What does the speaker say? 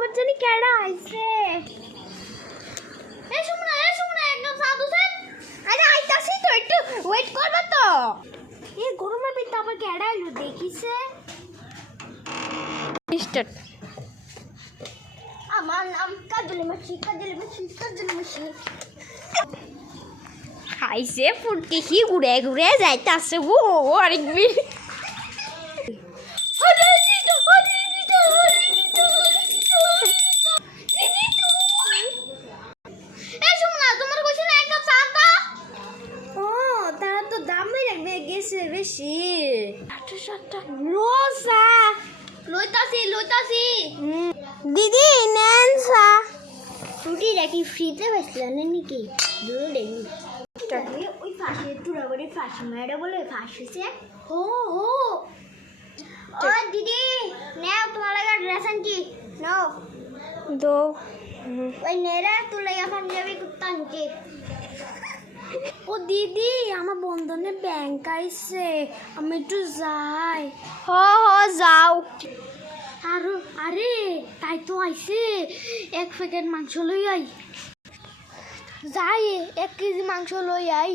আবার জানি কেডা আইছে। এই শুনো একদম সাধু স্যার। আরে আইতাছি তো, একটু ওয়েট করবে তো। এই গরমের ভিতরে আবার কেডা আইলো দেখিছে। স্টার্ট। আমার নাম কাজলি মাসি। খাইছে ফুটকি কি ঘুরে ঘুরে যাইতাছে গো অনেক বেশি। তারা তো দামই লাগবে গেছে বেশি। লইতাছি দিদি নেন চা। রুটি নাকি ফ্রিতে পাইছিলেন নাকি? দূর দেখি ওই ফাঁসি তুরাবাড়ি ফাঁসি মেয়েরা বলে ফাঁসিছে। ও দিদি নেও তোমার লাগা ড্রেস আনছি নাও দো। ওই নেরা তোর লাগা পাঞ্জাবি কুর্তা আনছি। ও দিদি আমার বন্ধনে ব্যাংক আইছে, আমি একটু যাই। হ যাও। আরে তাই তো আইছে, 1 প্যাকেট মাংস লই আই। যাই 1 কেজি মাংস লই আই।